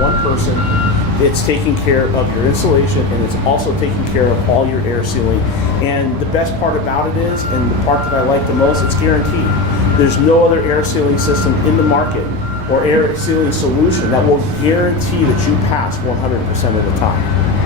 one person. It's taking care of your insulation, and it's also taking care of all your air sealing. And the best part about it is, and the part that I like the most, it's guaranteed. There's no other air sealing system in the market or air sealing solution that will guarantee that you pass 100% of the time.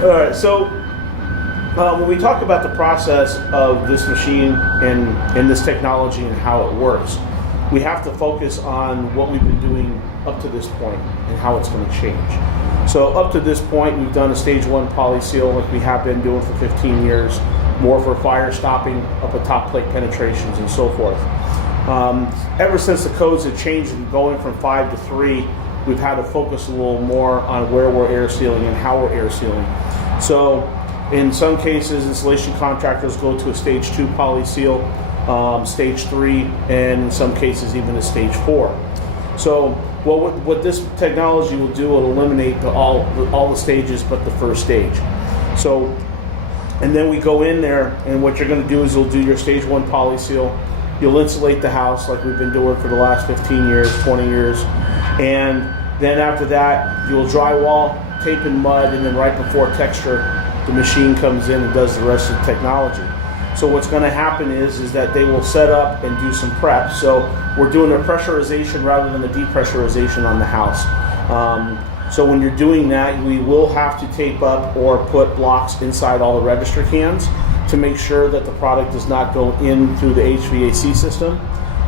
Alright, so when we talk about the process of this machine and this technology and how it works, we have to focus on what we've been doing up to this point and how it's going to change. So up to this point, we've done a stage 1 poly seal like we have been doing for 15 years, more for fire stopping, up at top plate penetrations and so forth. Ever since the codes have changed and going from 5 to 3, we've had to focus a little more on where we're air sealing and how we're air sealing. So in some cases, installation contractors go to a stage 2 poly seal, stage 3, and in some cases even a stage 4. So what this technology will do, it'll eliminate all the stages but the first stage. So, and then we go in there, and what you're going to do is you'll do your stage 1 poly seal. You'll insulate the house like we've been doing for the last 15 years, 20 years, and then after that, you'll drywall, tape and mud, and then right before texture, the machine comes in and does the rest of the technology. So what's going to happen is that they will set up and do some prep. So we're doing a pressurization rather than a depressurization on the house. So when you're doing that, we will have to tape up or put blocks inside all the register cans to make sure that the product does not go in through the HVAC system.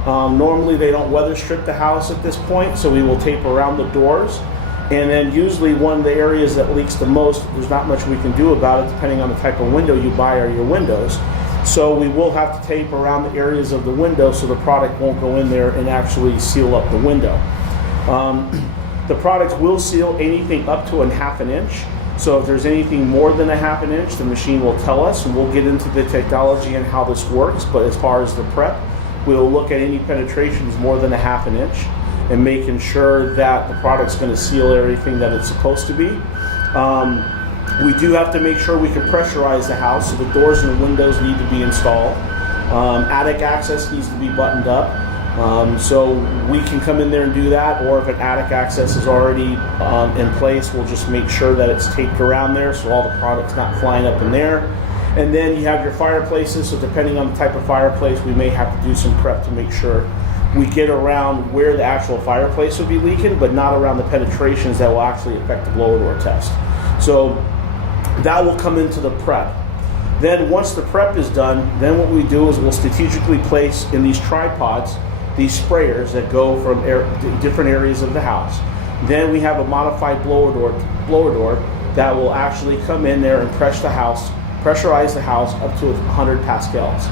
Normally they don't weather strip the house at this point, so we will tape around the doors. And then usually one of the areas that leaks the most, there's not much we can do about it depending on the type of window you buy or your windows. So we will have to tape around the areas of the window so the product won't go in there and actually seal up the window. The product will seal anything up to 1/2 inch. So if there's anything more than 1/2 inch, the machine will tell us, and we'll get into the technology and how this works. But as far as the prep, we'll look at any penetrations more than 1/2 inch and making sure that the product's going to seal everything that it's supposed to be. We do have to make sure we can pressurize the house, so the doors and the windows need to be installed. Attic access needs to be buttoned up. So we can come in there and do that, or if an attic access is already in place, we'll just make sure that it's taped around there so all the product's not flying up in there. And then you have your fireplaces, so depending on the type of fireplace, we may have to do some prep to make sure we get around where the actual fireplace will be leaking, but not around the penetrations that will actually affect the blower door test. So that will come into the prep. Then once the prep is done, then what we do is we'll strategically place in these tripods these sprayers that go from different areas of the house. Then we have a modified blower door that will actually come in there and pressurize the house up to 100 pascals.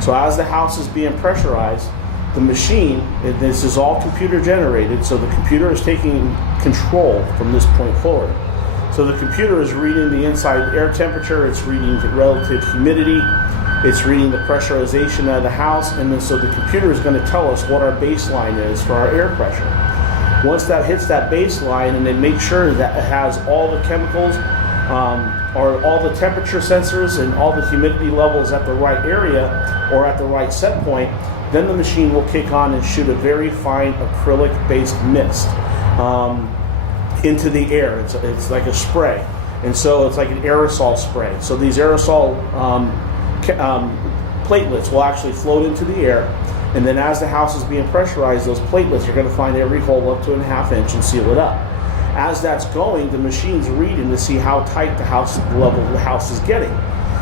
So as the house is being pressurized, the machine, this is all computer generated, so the computer is taking control from this point forward. So the computer is reading the inside air temperature, it's reading the relative humidity, it's reading the pressurization of the house, and then so the computer is going to tell us what our baseline is for our air pressure. Once that hits that baseline, and then make sure that it has all the chemicals or all the temperature sensors and all the humidity levels at the right area or at the right set point, then the machine will kick on and shoot a very fine acrylic-based mist into the air. It's like a spray, and so it's like an aerosol spray. So these aerosol platelets will actually float into the air, and then as the house is being pressurized, those platelets are going to find every hole up to 1/2 inch and seal it up. As that's going, the machine's reading to see how tight the level the house is getting.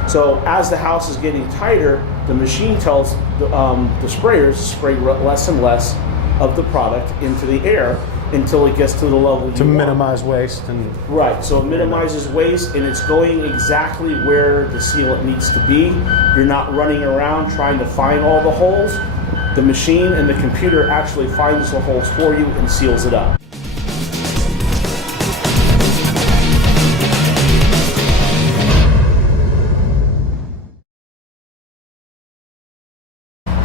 So as the house is getting tighter, the machine tells the sprayers to spray less and less of the product into the air until it gets to the level to minimize waste. And right, so it minimizes waste, and it's going exactly where the sealant needs to be. You're not running around trying to find all the holes. The machine and the computer actually finds the holes for you and seals it up.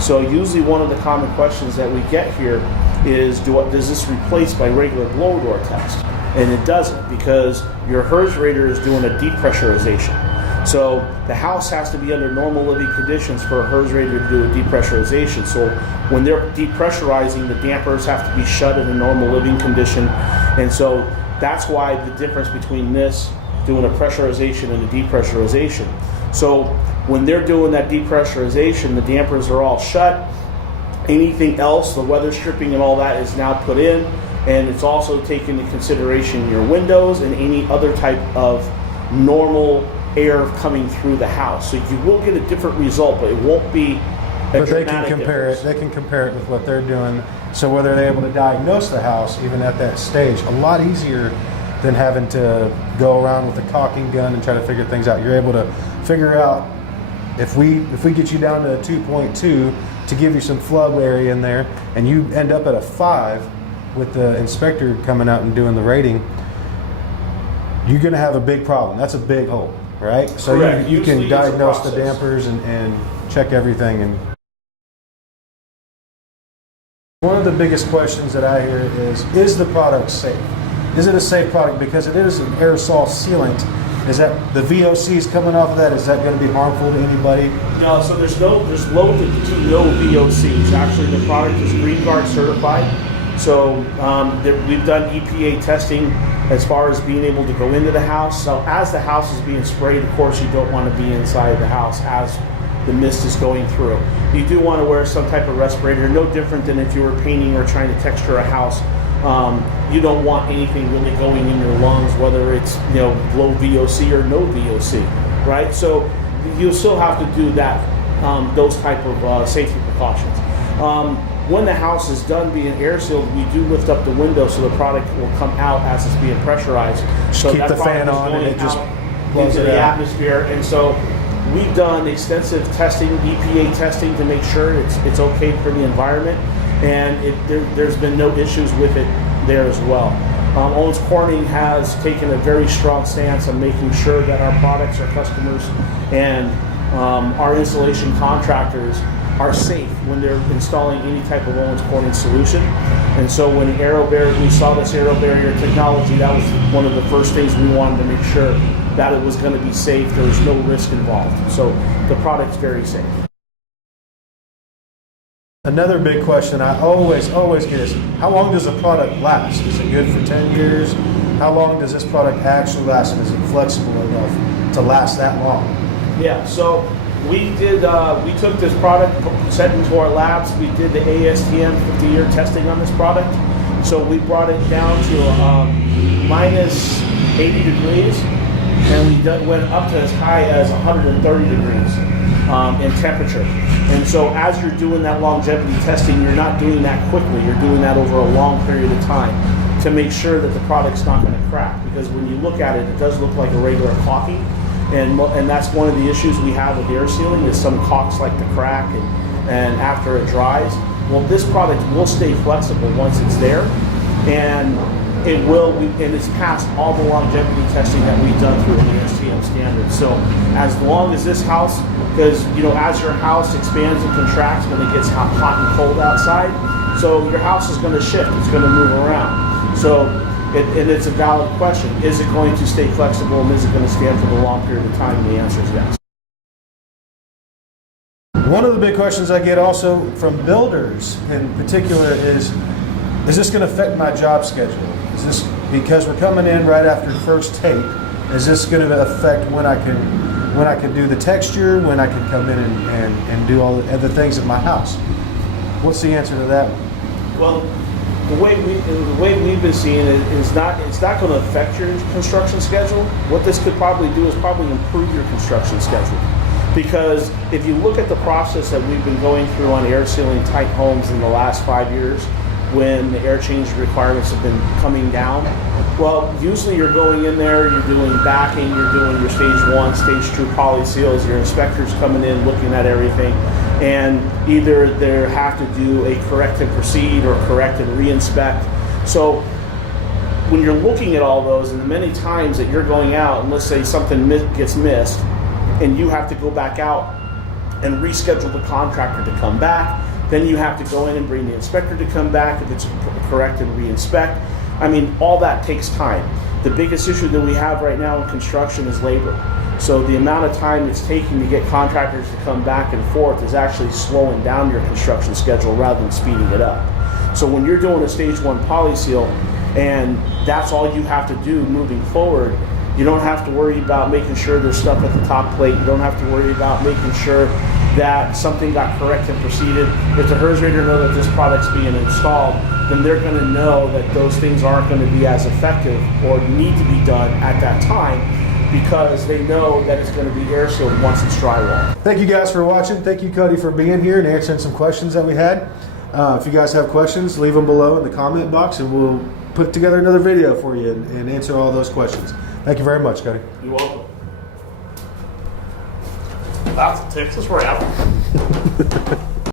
So usually one of the common questions that we get here is, does this replace my regular blower door test? And it doesn't, because your HERS rater is doing a depressurization. So the house has to be under normal living conditions for a HERS rater to do a depressurization. So when they're depressurizing, the dampers have to be shut in a normal living condition. And so that's why the difference between this doing a pressurization and a depressurization. So when they're doing that depressurization, the dampers are all shut. Anything else, the weather stripping and all that, is now put in. And it's also taken into consideration your windows and any other type of normal air coming through the house. So you will get a different result, but it won't be a But they can compare difference. it. They can compare it with what they're doing. So whether they're able to diagnose the house even at that stage, a lot easier than having to go around with a caulking gun and try to figure things out. You're able to figure out if we get you down to a 2.2 to give you some flood area in there, and you end up at a 5 with the inspector coming out and doing the rating, you're going to have a big problem. That's a big hole, right? So you can diagnose the dampers and check everything. And one of the biggest questions that I hear is the product safe? Is it a safe product? Because it is an aerosol sealant. Is that the VOCs coming off of that? Is that going to be harmful to anybody? No, so there's low to no VOCs. Actually, the product is Green Guard certified. So we've done EPA testing as far as being able to go into the house. So as the house is being sprayed, of course, you don't want to be inside the house as the mist is going through. You do want to wear some type of respirator, no different than if you were painting or trying to texture a house. You don't want anything really going in your lungs, whether it's low VOC or no VOC, right? So you still have to do that, those type of safety precautions. When the house is done being air sealed, we do lift up the window so the product will come out as it's being pressurized. So keep the fan on and it just blows into it the out. atmosphere. And so we've done extensive testing, EPA testing, to make sure it's okay for the environment, and there's been no issues with it there as well. Owens Corning has taken a very strong stance on making sure that our products, our customers, and our installation contractors are safe when they're installing any type of Owens Corning solution. And so when we saw this AeroBarrier technology, that was one of the first things we wanted to make sure that it was going to be safe. There was no risk involved. So the product's very safe. Another big question I always get is, how long does a product last? Is it good for 10 years? How long does this product actually last, and is it flexible enough to last that long? Yeah, so we took this product, sent it into our labs. We did the ASTM 50-year testing on this product. So we brought it down to minus 80 degrees, and we went up to as high as 130 degrees in temperature. And so as you're doing that longevity testing, you're not doing that quickly. You're doing that over a long period of time to make sure that the product's not going to crack. Because when you look at it, it does look like a regular caulking. And that's one of the issues we have with air sealing, is some caulks like to crack and after it dries. Well, this product will stay flexible once it's there, and it's passed all the longevity testing that we've done through the ASTM standards. So as long as this house, because as your house expands and contracts when it gets hot and cold outside, so your house is going to shift, it's going to move around. So and it's a valid question. Is it going to stay flexible, and is it going to stand for the long period of time? And the answer is yes. One of the big questions I get also from builders in particular is this going to affect my job schedule? Is this, because we're coming in right after the first tape, is this going to affect when I can do the texture, when I can come in and do all the other things at my house? What's the answer to that one? Well, the way we've been seeing it is it's not going to affect your construction schedule. What this could probably do is probably improve your construction schedule. Because if you look at the process that we've been going through on air sealing type homes in the last 5 years, when the air change requirements have been coming down, well, usually you're going in there, you're doing backing, you're doing your stage 1, stage 2 poly seals, your inspectors coming in looking at everything, and either they have to do a correct and proceed or correct and re-inspect. So when you're looking at all those, and the many times that you're going out, and let's say something gets missed, and you have to go back out and reschedule the contractor to come back. Then you have to go in and bring the inspector to come back if it's correct and re-inspect. I mean, all that takes time. The biggest issue that we have right now in construction is labor. So the amount of time it's taking to get contractors to come back and forth is actually slowing down your construction schedule rather than speeding it up. So when you're doing a stage 1 poly seal and that's all you have to do moving forward, you don't have to worry about making sure there's stuff at the top plate. You don't have to worry about making sure that something got correct and proceeded. If the HERS rater know that this product's being installed, then they're going to know that those things aren't going to be as effective or need to be done at that time, because they know that it's going to be air sealed once it's drywall. Thank you guys for watching. Thank you, Cody, for being here and answering some questions that we had. If you guys have questions, leave them below in the comment box and we'll put together another video for you and answer all those questions. Thank you very much, Cody. You're welcome. That's a Texas wrap.